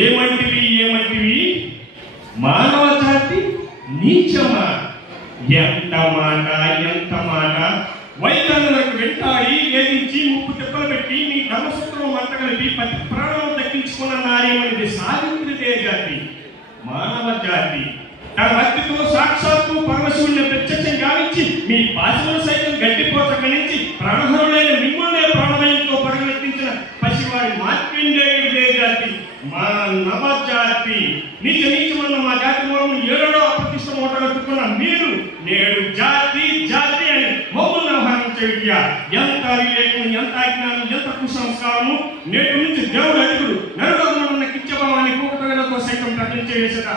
ఏమంటివి మానవ జాతి నీచమా? ఎంత మాట! వైద్యులకు వెంటాడి వేధించి ముప్పు తిప్పలు పెట్టి నీ ధర్మసూత్రం మంట కలిపి ప్రతి ప్రాణం దక్కించుకున్న నార్యమైనది సావిత్రిదే జాతి, మానవ జాతి. తన భక్తితో సాక్షాత్తు పరమశివుడిని ప్రత్యక్షం గావించి మీ భాషలను సైతం గడ్డిపోత గణించి ప్రాణహరులైన మిమ్మల్నే ప్రాణమయంతో పరివర్తించిన పసివాడి మార్కండేయుడే జాతి, మానవ జాతి. నీచమన్న మా జాతి మూలం ఏడో అప్రతిష్ట మూటగట్టుకున్న మీరు నేడు జాతి అని మమ్మల్ని ఆహ్వానించే విద్య. ఎంత వివేకం, ఎంత అజ్ఞానం, ఎంత కుసంస్కారము! నేటి నుంచి దేవుడు అడుగుడు నరుడు కిచ్చభావాన్ని కూకటగలతో సైతం ప్రకటించే వేసట